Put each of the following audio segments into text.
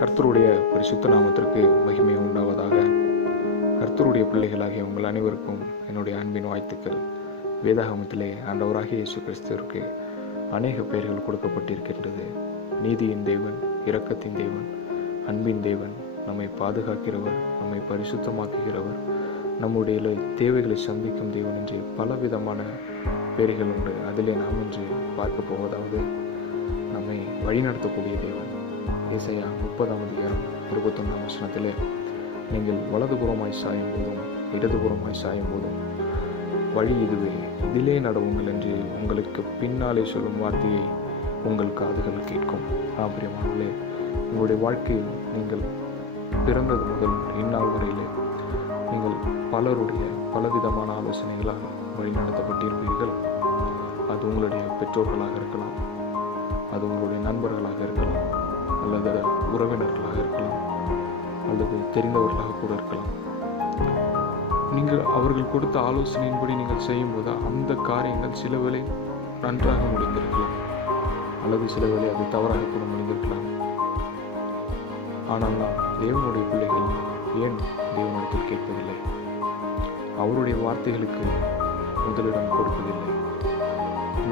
கர்த்தருடைய பரிசுத்த நாமத்திற்கு மகிமை உண்டாவதாக. கர்த்தருடைய பிள்ளைகளாகிய உங்கள் அனைவருக்கும் என்னுடைய அன்பின் வாழ்த்துக்கள். வேதாகமத்திலே ஆண்டவராகிய இயேசு கிறிஸ்துவிற்கு அநேக பெயர்கள் கொடுக்கப்பட்டிருக்கின்றது. நீதியின் தேவன், இரக்கத்தின் தேவன், அன்பின் தேவன், நம்மை பாதுகாக்கிறவர், நம்மை பரிசுத்தமாக்குகிறவர், நம்முடைய தேவைகளை சந்திக்கும் தேவன் என்று பலவிதமான பெயர்கள் உண்டு. அதிலே நாம் இன்று பார்க்க போவதாவது நம்மை வழிநடத்தக்கூடிய தேவன். ஏசாயா 30:21 நீங்கள் வலதுபுறமாய் சாயும் போதும் இடதுபுறமாய் சாயும் போதும் வழி இதுவே, இதிலே நடவுங்கள் என்று உங்களுக்கு பின்னாலே சொல்லும் வார்த்தையை உங்கள் காதுகள் கேட்கும். பிரியமானவர்களே, உங்களுடைய வாழ்க்கையில் நீங்கள் பிறந்தது முதல் இந்நாள் வரையிலே நீங்கள் பலருடைய பலவிதமான ஆலோசனைகளால் வழிநடத்தப்பட்டிருப்பீர்கள். அது உங்களுடைய பெற்றோர்களாக இருக்கலாம், அது உங்களுடைய நண்பர்களாக இருக்கலாம், அல்லது உறவினர்களாக இருக்கலாம், அல்லது தெரிந்தவர்களாக கூட இருக்கலாம். நீங்கள் அவர்கள் கொடுத்த ஆலோசனையின்படி நீங்கள் செய்யும்போது அந்த காரியங்கள் சில வேளை நன்றாக முடிந்திருக்கலாம், அல்லது சில வேளை அது தவறாக கூட முடிந்திருக்கலாம். ஆனால் நாம் தேவனுடைய பிள்ளைகள் ஏன் தேவனிடத்தில் கேட்பதில்லை? அவருடைய வார்த்தைகளுக்கு முதலிடம் கொடுப்பதில்லை.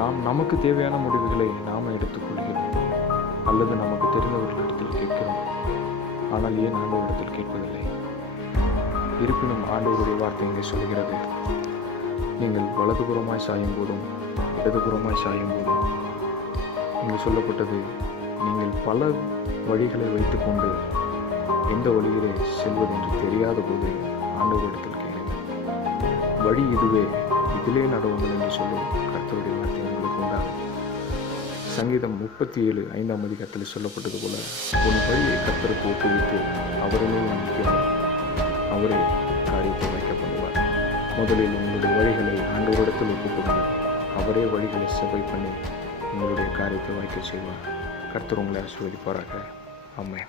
நாம் நமக்கு தேவையான முடிவுகளை நாம் எடுத்துக்கொள்கிறோம், அல்லது நமக்கு தெரிந்தவர்களிடத்தில் கேட்கிறோம். ஆனால் ஏன் ஆண்டவரிடத்தில் கேட்பதில்லை? இருப்பினும் ஆண்டவருடைய வார்த்தை இங்கே சொல்கிறது, நீங்கள் வலதுபுறமாய் சாயும் போதும் இடதுபுறமாய் சாயும் போதும். இங்கே சொல்லப்பட்டது, நீங்கள் பல வழிகளை வைத்துக்கொண்டு எந்த வழியிலே செல்வது என்று தெரியாத போது ஆண்டவரிடத்தில் கேளுங்கள். வழி இதுவே, இதிலே நடவுங்கள் என்று சொல்லும் கர்த்தருடைய வார்த்தை உங்களுக்கு உண்டாகும். சங்கீதம் 37:5 சொல்லப்பட்டது போல, உன் வழியை கர்த்தருக்கு ஒப்புவித்து அவரிலே நம்பிக்கையார், அவரே காரியத்தை வைக்க பண்ணுவார். முதலில் உங்களுடைய வழிகளை ஆண்டவரிடத்தில் ஒப்புக்கொடுங்கள். அவரே வழிகளை செவ்வாய் பண்ணி உங்களுடைய காரியத்தை வைக்க செய்வார். கர்த்தர் உங்களை ஆசீர்வதிப்பாராக. ஆமென்.